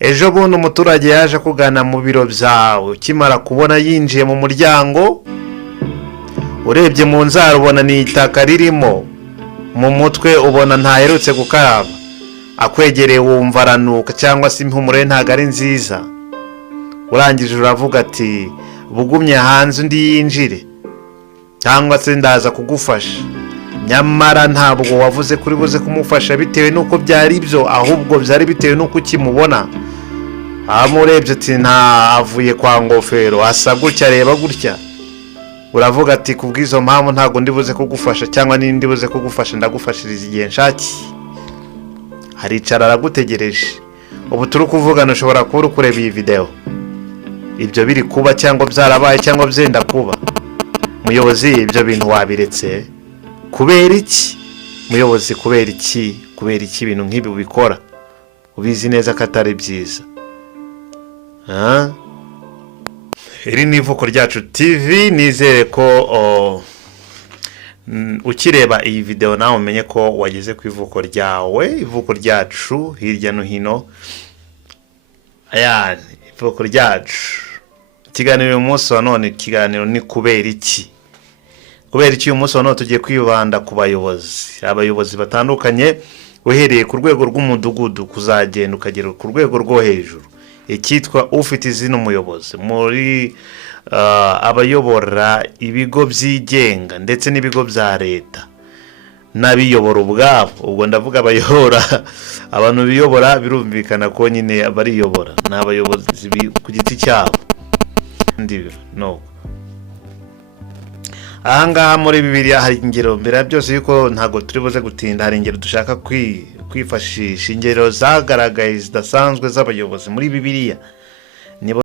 ejo bundi umuturage yaje kugana mu biro byawe, ukimara kubona yinjiye mu muryango, urebye mu nzara ubona ni itaka ririmo, mu mutwe ubona ntaherutse gukaraba, akwegereye wumva aranuka cyangwa se impumuro ye ntago ari nziza. Urangije uravuga ati bugumye hanze undi yinjire cyangwa se ndaza kugufasha, nyamara ntabwo wavuze kuri buze kumufasha bitewe nuko byari byo, ahubwo byari bitewe nuko ukimubona amurebye ati nta avuye kwa ngofero, asa gutya, areba gutya. Uravuga ati kubwizo mpamvu ntago ndibuze kugufasha, cyangwa nindi buze kugufasha ndagufashiriza igihe nshaki. Haricara aragutegereje. Ubu turi kuvugana ushobora kuba uri kureba iyi video, ibyo biri kuba cyangwa byarabaye cyangwa byenda kuba. Muyobozi, ibyo bintu wabiretse kubera iki? Muyobozi, kubera iki? Kubera iki ibintu nk'ibi ubikora ubizi neza ko atari byiza? Iri ni Ivuko Ryacu TV. Nizere ko ukireba iyi video nawe umenye ko wageze ku ivuko ryawe, Ivuko Ryacu hirya no hino. Ivuko Ryacu. Ikiganiro umunsi wa none, ikiganiro ni kubera iki? Kubera iki uyu munsi wa none tugiye kwibanda ku abayobozi batandukanye, uhereye ku rwego rw'umudugudu kuzagenda ukagera ku rwego rwo hejuru, ikitwa ufite izina umuyobozi, muri abayobora ibigo byigenga ndetse n'ibigo bya leta n'abiyobora ubwabo. Ubwo ndavuga abayobora, abantu biyobora birumvikana ko nyine bariyobora, n'abayobozi ku giti cyabo. No. Ahangaha muri Bibiliya hari ingero, mbere byose yuko ntago turi buze gutinda, hari ingero dushaka kwifashisha, ingero zagaragaye zidasanzwe z'abayobozi muri Bibiliya.